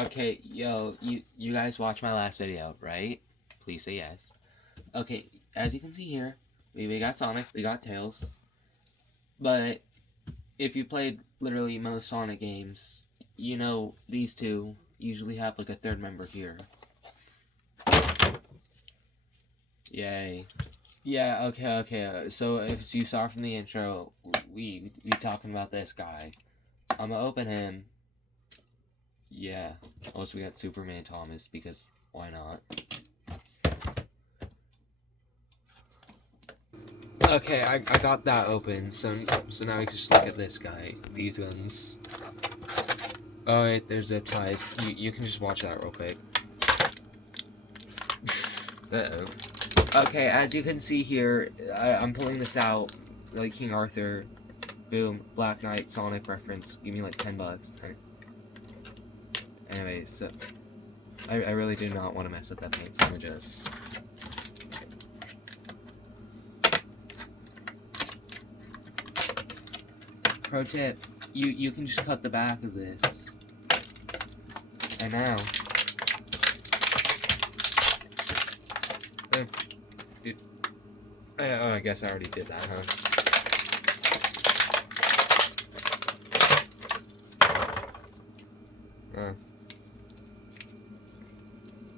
Okay, yo, you guys watched my last video, right? Please say yes. Okay, as you can see here, we got Sonic, we got Tails, but if you played literally most Sonic games, you know these two usually have like a third member here. Yay. Yeah, okay. So as you saw from the intro, we talking about this guy. I'm gonna open him. Yeah. Also, we got Superman Thomas because why not? Okay, I got that open. So now we can just look at this guy. These guns. Oh wait, there's zip ties. You can just watch that real quick. Uh-oh. Okay, as you can see here, I'm pulling this out, like King Arthur. Boom, Black Knight, Sonic reference. Give me like $10. Anyways, so I really do not want to mess up that paint, so I'm gonna just. Pro tip, you can just cut the back of this. And now. Oh, I guess I already did that, huh?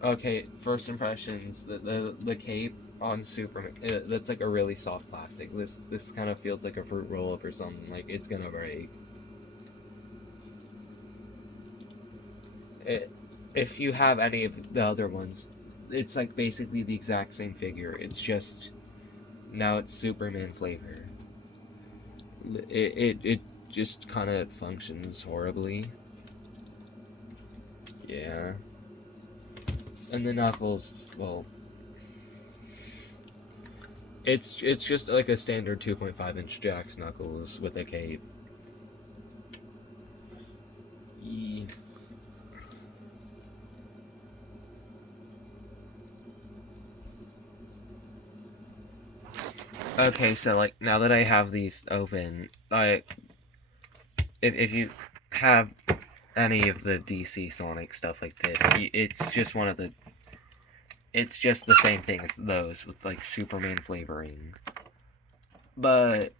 Okay, first impressions. The cape on Superman. That's like a really soft plastic. This kind of feels like a fruit roll up or something. Like it's gonna break. If you have any of the other ones, it's like basically the exact same figure. It's just now it's Superman flavor. It just kind of functions horribly. Yeah. And the Knuckles, well, it's just like a standard 2.5-inch Jakks Knuckles with a cape. Yeah. Okay, so like now that I have these open, if you have any of the DC Sonic stuff like this, it's just it's just the same thing as those with like Superman flavoring. But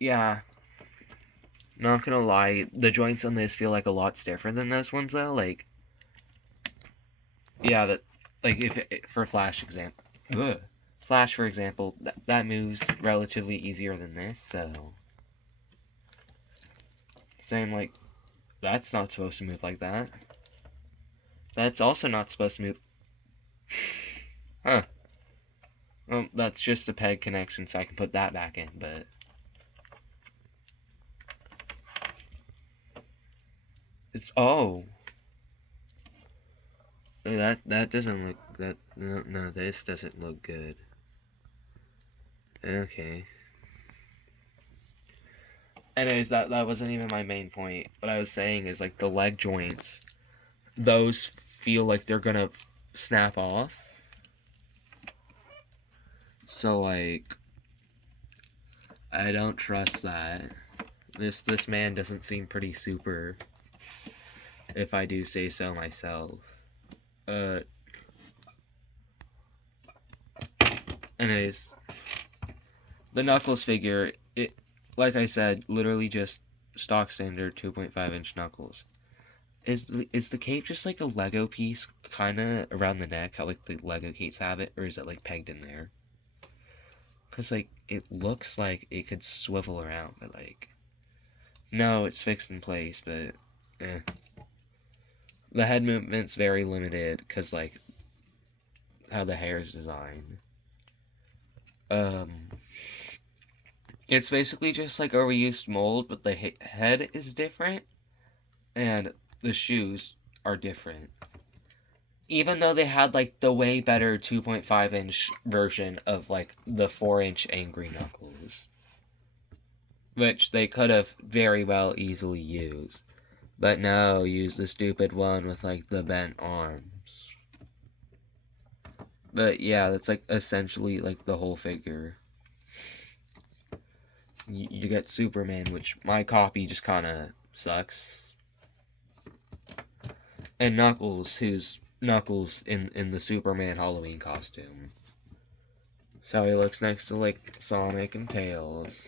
yeah, not gonna lie, the joints on this feel like a lot stiffer than those ones though. Like yeah, that like if for Flash for example, that moves relatively easier than this. So same like that's not supposed to move like that. That's also not supposed to move. Huh. Well, that's just a peg connection, so I can put that back in, but. It's. Oh. That doesn't look. No, this doesn't look good. Okay. Anyways, that wasn't even my main point. What I was saying is, like, the leg joints, those feel like they're gonna snap off. So, like, I don't trust that. This man doesn't seem pretty super, if I do say so myself. Anyways, the Knuckles figure, like I said, literally just stock standard 2.5-inch Knuckles. Is the cape just like a Lego piece, kind of around the neck, how like the Lego capes have it, or is it like pegged in there? Cause like it looks like it could swivel around, but like, no, it's fixed in place. But the head movement's very limited, cause like how the hair is designed. It's basically just like a reused mold, but the head is different, and the shoes are different. Even though they had like the way better 2.5-inch version of like the 4-inch Angry Knuckles, which they could have very well easily used. But no, use the stupid one with like the bent arms. But yeah, that's like essentially like the whole figure. You get Superman, which my copy just kind of sucks. And Knuckles, who's Knuckles in the Superman Halloween costume. So he looks next to like Sonic and Tails.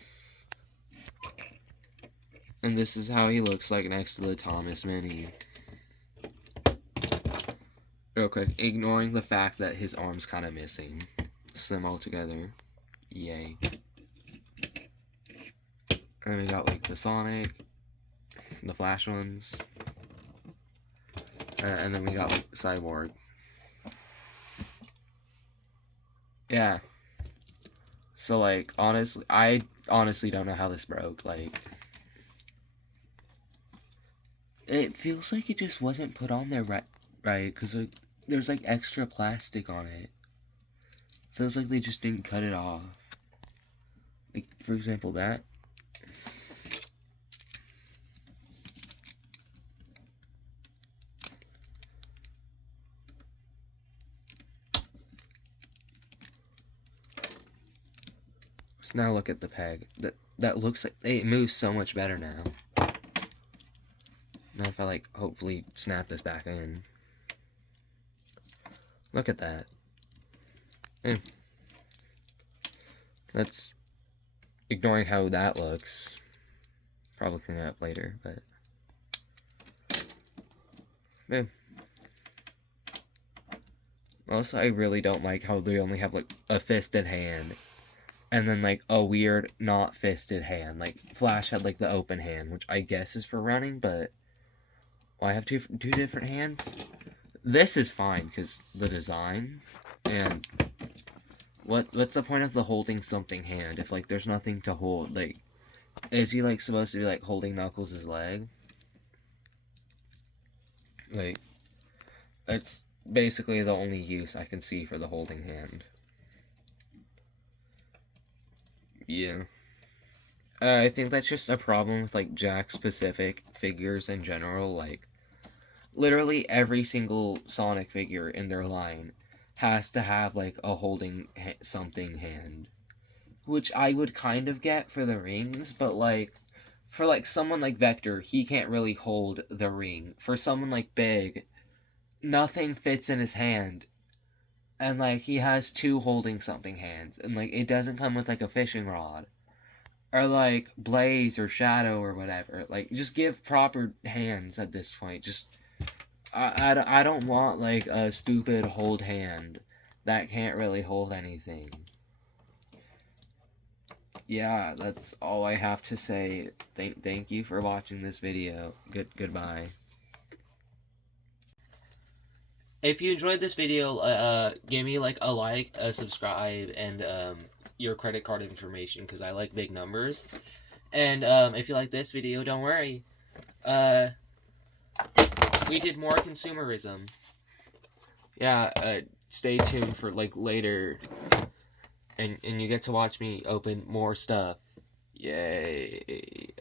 And this is how he looks like next to the Thomas Mini. Real quick, ignoring the fact that his arm's kind of missing. Just them all together. Yay. And we got like the Sonic, the Flash ones. And then we got like, Cyborg. Yeah. So like, honestly, I honestly don't know how this broke. Like, it feels like it just wasn't put on there right? Because like, there's like extra plastic on it. Feels like they just didn't cut it off. Like, for example, that. So now look at the peg. That looks like it moves so much better now. Now if I like hopefully snap this back in. Look at that. That's ignoring how that looks. Probably clean it up later, but boom. Also, I really don't like how they only have like a fisted hand. And then, like, a weird, not fisted hand. Like, Flash had, like, the open hand, which I guess is for running, but... Well, I have two different hands. This is fine, because the design. And... What's the point of the holding something hand if, like, there's nothing to hold? Like, is he, like, supposed to be, like, holding Knuckles' leg? Like, that's basically the only use I can see for the holding hand. Yeah. I think that's just a problem with, like, Jakks-specific figures in general. Like, literally every single Sonic figure in their line has to have, like, a holding something hand. Which I would kind of get for the rings, but, like, for, like, someone like Vector, he can't really hold the ring. For someone like Big, nothing fits in his hand. And, like, he has two holding something hands. And, like, it doesn't come with, like, a fishing rod. Or, like, Blaze or Shadow or whatever. Like, just give proper hands at this point. Just, I don't want, like, a stupid hold hand that can't really hold anything. Yeah, that's all I have to say. Thank you for watching this video. Goodbye. If you enjoyed this video, give me like a like, a subscribe, and your credit card information because I like big numbers. And if you like this video, don't worry. We did more consumerism. Yeah, stay tuned for like later, and you get to watch me open more stuff. Yay.